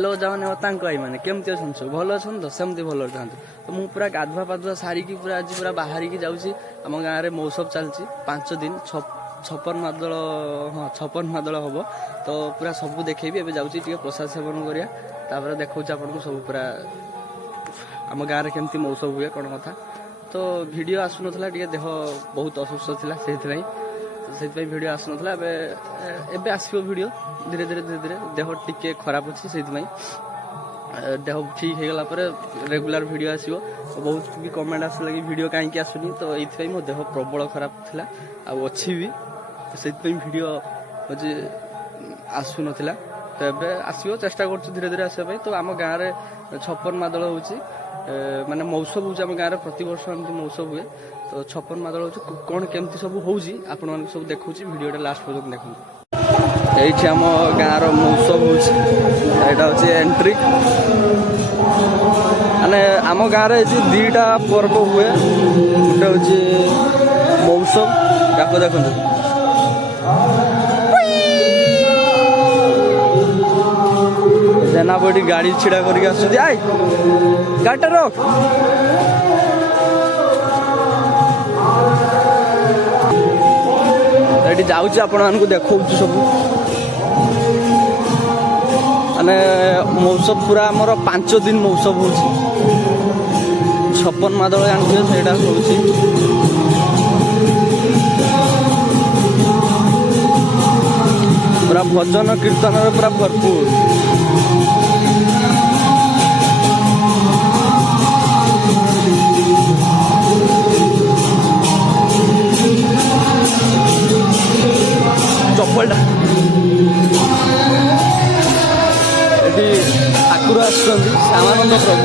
Hello जाने आई मैंने केमती अच्छा सब भल अच्छा तो सेमती भल था तो मुझे पूरा गाधुआ पाधुआ सारिकी पूरा आज पूरा बाहर की जाऊँगी आम गाँव में महोत्सव चलती 5 दिन 56 मादल हाँ 56 मादल हम तो पूरा सब देखेबी एवं जाऊँगी प्रसाद सेवन करा देखा आपको सब पूरा आम गाँव में केमती महोत्सव हुए कौन कथा तो वीडियो आसुन देह बहुत असुस्थ था से वीडियो आसुना एवं आसो वीडियो धीरे धीरे धीरे धीरे देह टिके खराब अच्छी से देह ठीक हो गला रेगुलर वीडियो आसो बहुत भी कमेंट आसला कि वीडियो कहीं आसुनी तो ये मो देह प्रबल खराब था अच्छी भी से वीडियो हूँ आसुन तो एवं आसो चेष्टा कर धीरे धीरे आसवाई तो आम गाँव में 56 मादल हो माने महोत्सव हो गाँव में प्रति वर्ष एमती महोत्सव हुए तो 56 मादल हो कौन केमती सब होउची आपण मानक सब देखुची वीडियोटा लास्ट पर्यंत देखु एठी हम गाँव रो महोत्सव होउची एटा होची एंट्री माने आम गाँव रे जे दीटा पर्व हुए गोटे होची महोत्सव याको देखंतु जेना बड़ी गाड़ी छिड़ा करके आसुदी आय गाड़ी रोक एटी जाऊँ आपण मानक देखा सब माने महोत्सव पूरा आमर 5 दिन महोत्सव हो 56 मादल जानते सेटा होची पूरा भजन कीर्तन पूरा भरपूर चप्पल ठाकुर आसमानंद प्रभु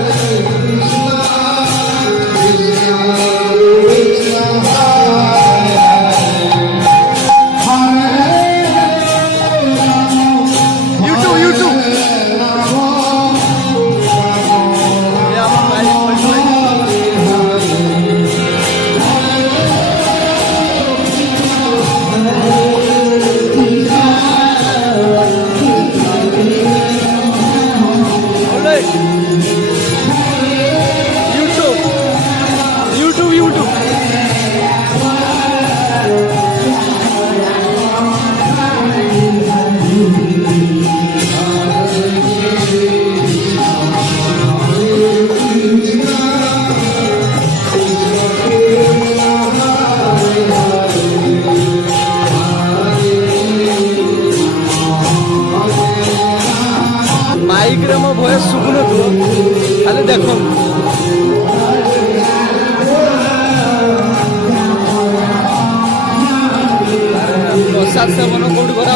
माइक रे मो भय सुकुन खाली देख प्रसाद सेवन कौट करा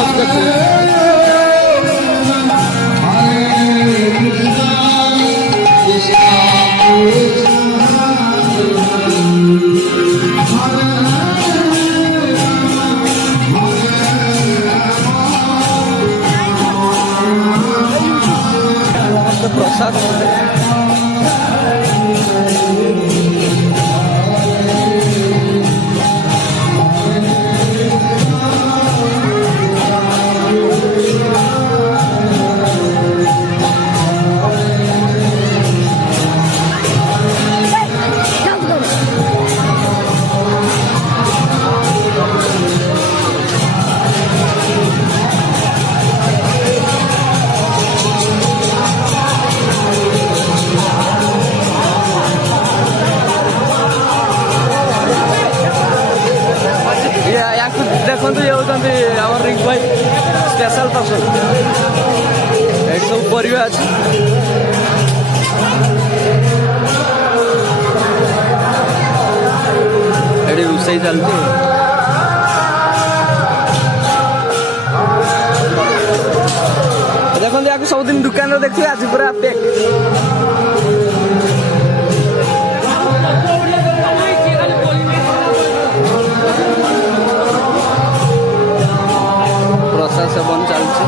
प्रसाद देखते ये होती आम रिंक भाई स्पेशल पर्सन ये सब परिवा अच्छे ये रोषे चलती देखते या सब दिन दुकान देखिए आज पूरा पैक प्रसाद सेवन चलती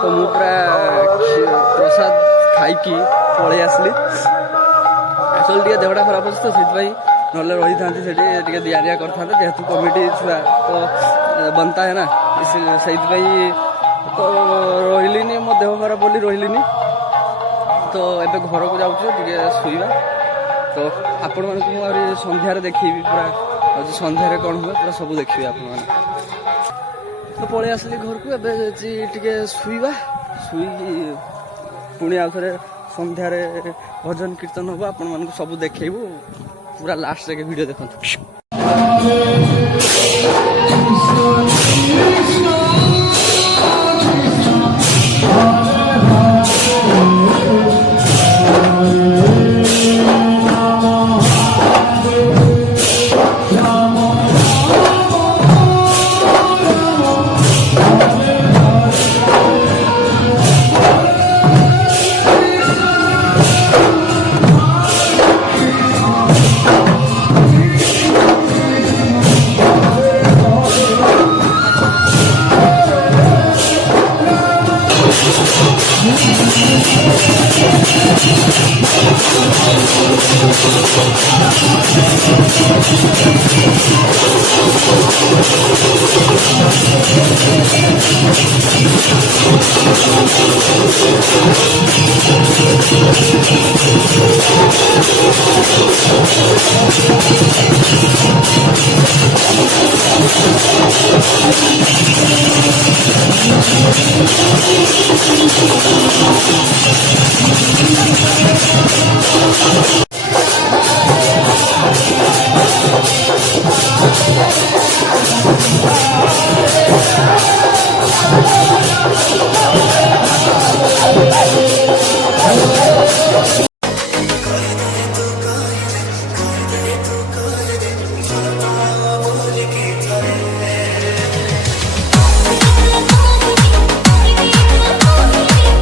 तो मु प्रसाद खाई पलि आसली आसल देहटा खराब अच्छे तो से नहले रही था दिया दिया कर जेहेतु कमिटी छुआ तो बनता है ना से तो रही मो देह खराब बोली रही तो एबे घर को जाऊँ शुवा तो आपण मानक सन्धार देखी पूरा सन्धार कौन हुए पूरा सब देखिए आपण मैंने तो पलि आसली घर को एबे शुवा शुई पुणी आउ थे सन्धार भजन कीर्तन हम आपण मानक सब देखू पूरा लास्ट जाके वीडियो देखो।